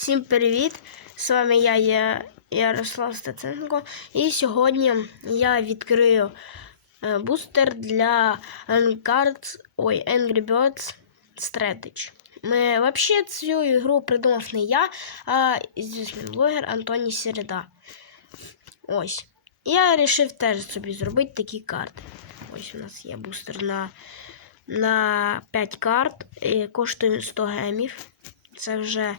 Всім привіт! З вами я, я Ярослав Стеценко. І сьогодні я відкрию е, бустер для Angry Cards, ой, Angry Birds Strategy. Ми, взагалі цю ігру придумав не я, а блогер Антоній Середа. Ось. Я вирішив теж собі зробити такі карти. Ось у нас є бустер на, на 5 карт. Коштує 100 гемів. Це вже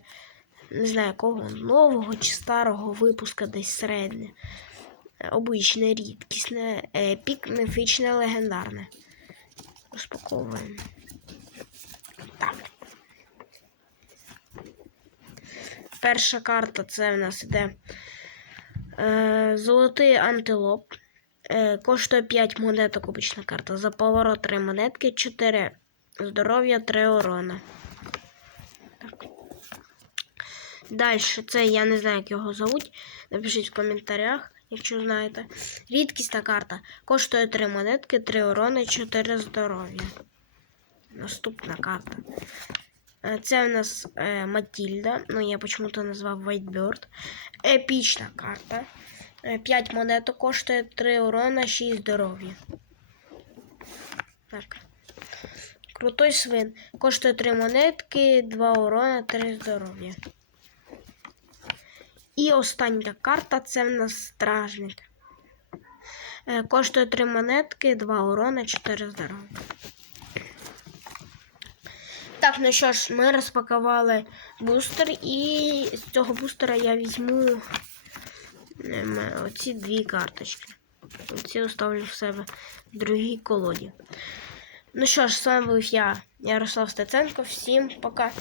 не знаю якого нового чи старого випуска десь середнє. Обичне, рідкісне, епік, міфічне, легендарне. Розпаковуємо. Так. Перша карта це в нас іде е, Золотий антилоп. Е, коштує 5 монеток обична карта. За поворот 3 монетки, 4 здоров'я, 3 урона. Далі, це я не знаю, як його зовуть. Напишіть в коментарях, якщо знаєте. Рідкісна карта. Коштує 3 монетки, 3 урони, 4 здоров'я. Наступна карта. Е, Це у нас е, Матільда. Ну, я почему-то назвав Whitebird. Епічна карта. 5 монеток коштує 3 урона, 6 здоров'я. Так. Крутой свин. Коштує 3 монетки, 2 урона, 3 здоров'я. І остання карта це в нас стражник. Е, Коштує 3 монетки, 2 урона, 4 здоров'я. Так, ну що ж, ми розпакували бустер, і з цього бустера я візьму ем, оці дві карточки. Оці оставлю в себе в другій колоді. Ну що ж, з вами був я, Ярослав Стеценко. Всім пока.